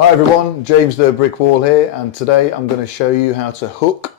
Hi everyone, James the Brick Wall here, and today I'm going to show you how to hook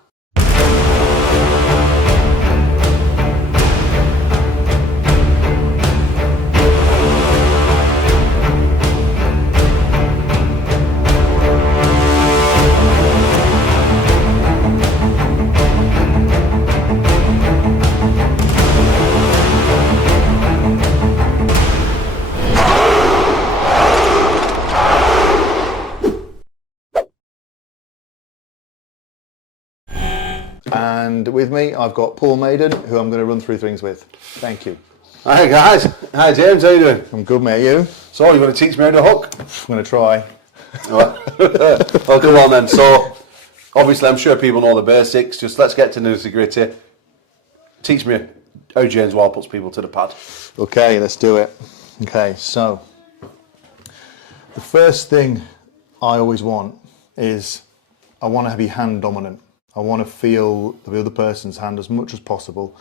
and with me I've got Paul Maiden, who I'm going to run through things with. Thank you. Hi guys. Hi James, how you doing? I'm good, mate. You? So you're going to teach me how to hook? I'm going to try. Well, come on then. So obviously I'm sure people know the basics. Just let's get to the nitty-gritty. Teach me how James Wall puts people to the pad. Okay, let's do it. Okay, so the first thing I always want is I want to be hand dominant. I want to feel the other person's hand as much as possible,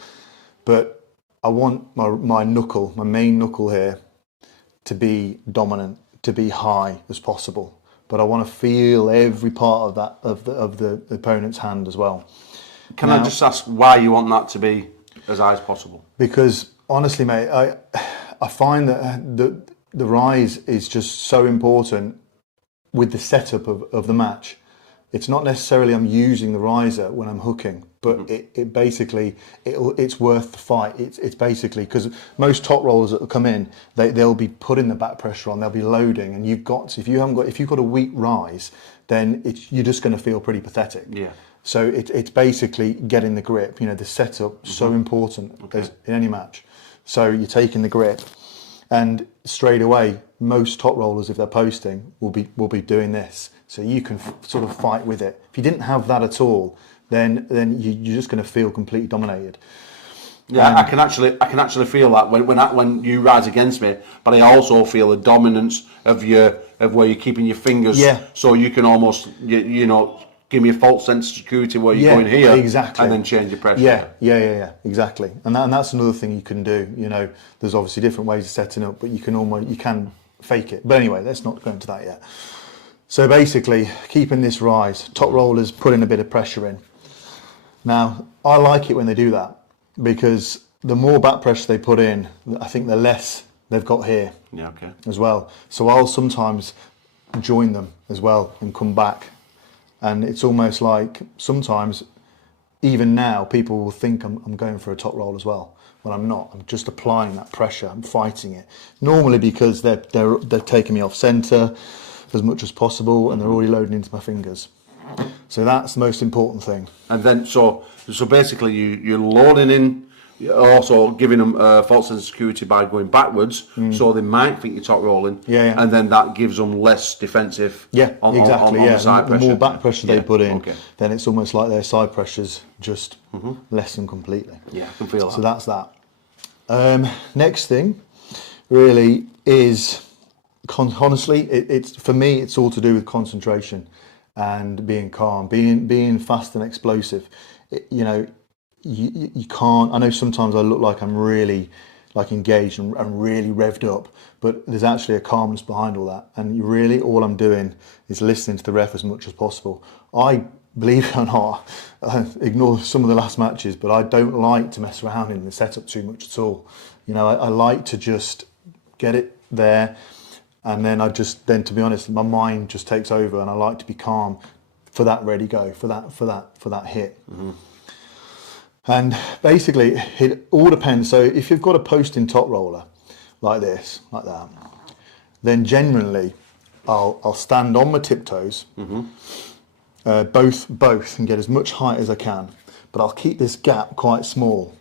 but I want my knuckle, my main knuckle here, to be dominant, to be high as possible. But I want to feel every part of that of the opponent's hand as well. Can I just ask why you want that to be as high as possible? Because honestly, mate, I find that the rise is just so important with the setup of the match. It's not necessarily I'm using the riser when I'm hooking, but it basically it's worth the fight. It's basically because most top rollers that come in, they'll be putting the back pressure on, they'll be loading, and you've got to, if you've got a weak rise, then you're just going to feel pretty pathetic. Yeah. So it's basically getting the grip. You know, the setup so important as in any match. So you're taking the grip, and straight away most top rollers, if they're posting, will be doing this. So you can sort of fight with it. If you didn't have that at all, then you're just going to feel completely dominated. Yeah, I can actually feel that when you rise against me, but I also feel the dominance of where you're keeping your fingers. Yeah. So you can almost you know give me a false sense of security where you're going here, exactly, and then change your pressure. Yeah, exactly. And that's another thing you can do. You know, there's obviously different ways of setting up, but you can fake it. But anyway, let's not go into that yet. So basically, keeping this rise, top rollers putting a bit of pressure in. Now, I like it when they do that, because the more back pressure they put in, I think the less they've got here. Yeah, okay. As well. So I'll sometimes join them as well and come back. And it's almost like sometimes, even now, people will think I'm going for a top roll as well. When I'm not. I'm just applying that pressure. I'm fighting it. Normally because they're taking me off centre as much as possible, and they're already loading into my fingers. So that's the most important thing. And then so basically you're loading in, you're also giving them a false sense of security by going backwards, so they might think you're top rolling. Yeah. And then that gives them less defensive. On the side pressure. The more back pressure they put in, then it's almost like their side pressure's just lessen completely. Yeah, I can feel that. So that's that. Next thing really is, honestly, it's for me, it's all to do with concentration and being calm, being fast and explosive. You know, you can't. I know sometimes I look like I'm really engaged and really revved up, but there's actually a calmness behind all that. And really, all I'm doing is listening to the ref as much as possible. I, believe it or not, ignore some of the last matches, but I don't like to mess around in the setup too much at all. You know, I like to just get it there. And then to be honest, my mind just takes over, and I like to be calm for that ready go, for that hit. And basically, it all depends. So if you've got a posting top roller like this, like that, then generally I'll stand on my tiptoes, both, and get as much height as I can. But I'll keep this gap quite small.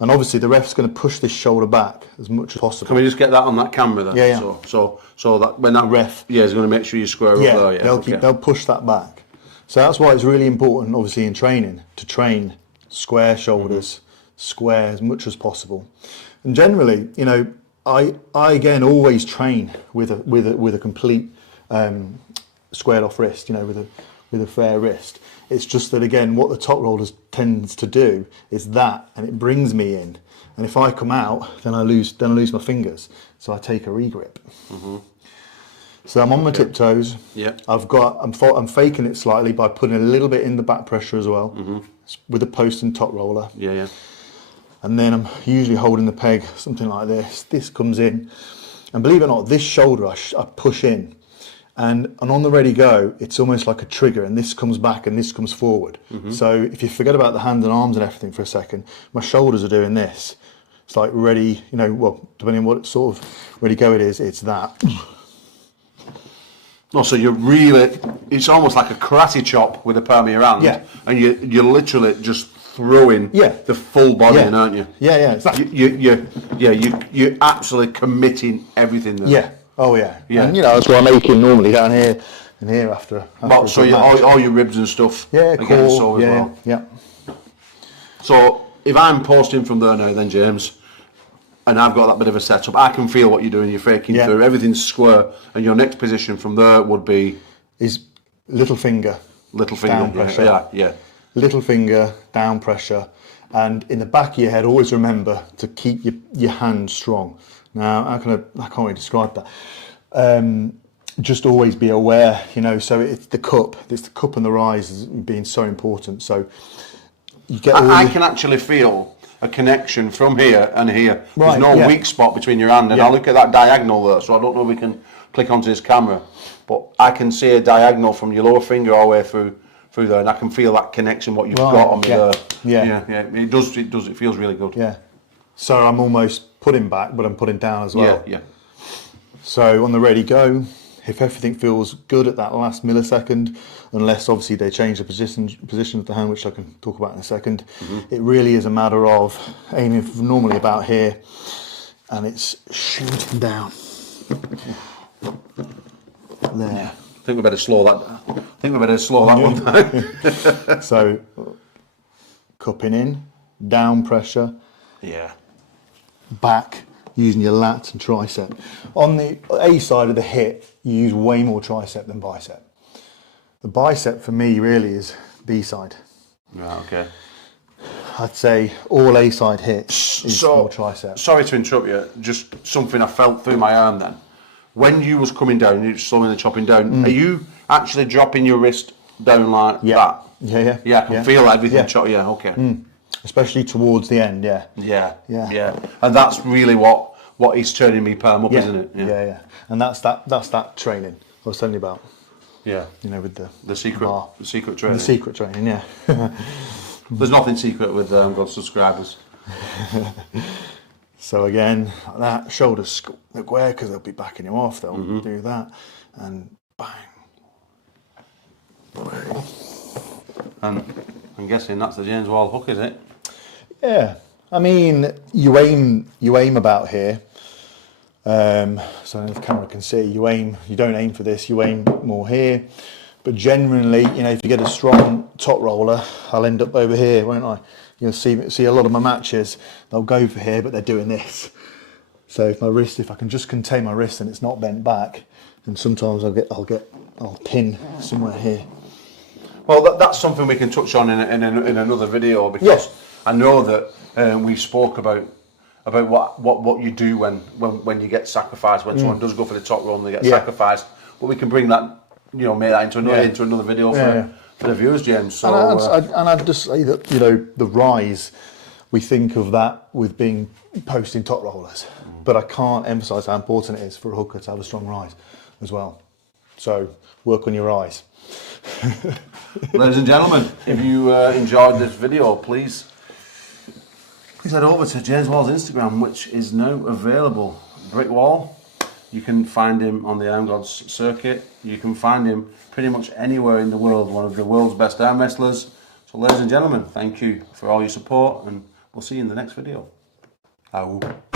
And obviously the ref's going to push this shoulder back as much as possible. Can we just get that on that camera then? Yeah. So that when that ref, is going to make sure you square up there. Yeah, they'll push that back. So that's why it's really important, obviously, in training, to train square shoulders, square as much as possible. And generally, you know, I again always train with a complete squared off wrist. You know, with a fair wrist. It's just that, again, what the top rollers tends to do is that, and it brings me in. And if I come out, then I lose my fingers. So I take a regrip. So I'm on my tiptoes. Yeah. I'm faking it slightly by putting a little bit in the back pressure as well, with a post and top roller. Yeah, yeah. And then I'm usually holding the peg, something like this. This comes in, and believe it or not, this shoulder I push in, and on the ready go, it's almost like a trigger, and this comes back and this comes forward. So if you forget about the hands and arms and everything for a second, my shoulders are doing this. It's like ready, you know, well, depending on what sort of ready go it is, it's that. No, so you're really, it's almost like a karate chop with the palm of your hand. Yeah. And you're literally just throwing the full body in, aren't you? Yeah, yeah. It's that. You're absolutely committing everything there. Yeah. Oh, yeah. Yeah. And, you know, that's what I'm making normally down here and here after Well, so all your ribs and stuff yeah, are getting sore as yeah, well. Yeah. So if I'm posting from there now then, James, and I've got that bit of a setup, I can feel what you're doing, you're faking through, everything's square, and your next position from there would be? Is little finger. Little finger, down pressure. yeah. Little finger, down pressure. And in the back of your head, always remember to keep your hand strong. Now, I can't really describe that. Just always be aware, you know, so it's the cup and the rise as being so important. So you get I can actually feel a connection from here and here. Right, There's no weak spot between your hand, and I look at that diagonal there, so I don't know if we can click onto this camera, but I can see a diagonal from your lower finger all the way through there, and I can feel that connection, what you've got on me there. Yeah. Yeah, it does, it feels really good. Yeah. So I'm almost putting back, but I'm putting down as well. Yeah. So on the ready go, if everything feels good at that last millisecond, unless obviously they change the position of the hand, which I can talk about in a second, it really is a matter of aiming normally about here, and it's shooting down. There. I think we better slow that one down. So cupping in, down pressure, Yeah. back, using your lats and tricep. On the A side of the hip, you use way more tricep than bicep. The bicep for me really is B side. Right, okay. I'd say all A side hit is more tricep. Sorry to interrupt you, just something I felt through my arm then. When you was coming down, you were slowing the chopping down, are you actually dropping your wrist down like that? Yeah. Yeah, I can feel everything chop, okay. Especially towards the end, yeah. Yeah. And that's really what is turning me palm up, isn't it? Yeah. And that's that training I was telling you about. Yeah. You know, with the secret bar. the secret training. The secret training, yeah. There's nothing secret with God's subscribers. So again, like that, shoulders square because they'll be backing him off, they'll do that, and bang. And I'm guessing that's the James Wall hook, is it? Yeah, I mean, you aim about here. So I don't know if the camera can see. You don't aim for this. You aim more here. But generally, you know, if you get a strong top roller, I'll end up over here, won't I? You'll see a lot of my matches. They'll go for here, but they're doing this. So if I can just contain my wrist and it's not bent back, then sometimes I'll pin somewhere here. Well, that's something we can touch on in another video, because I know that we spoke about what you do when you get sacrificed, when someone does go for the top roll and they get sacrificed. But we can bring that, make that into another video for the viewers, James. So, and I'd just say that, you know, the rise, we think of that with being posting top rollers, but I can't emphasise how important it is for a hooker to have a strong rise as well. So work on your rise. Ladies and gentlemen, if you enjoyed this video, please head over to James Wall's Instagram, which is now available. Brick Wall. You can find him on the Armgods circuit. You can find him pretty much anywhere in the world. One of the world's best arm wrestlers. So, ladies and gentlemen, thank you for all your support, and we'll see you in the next video. AHOOO.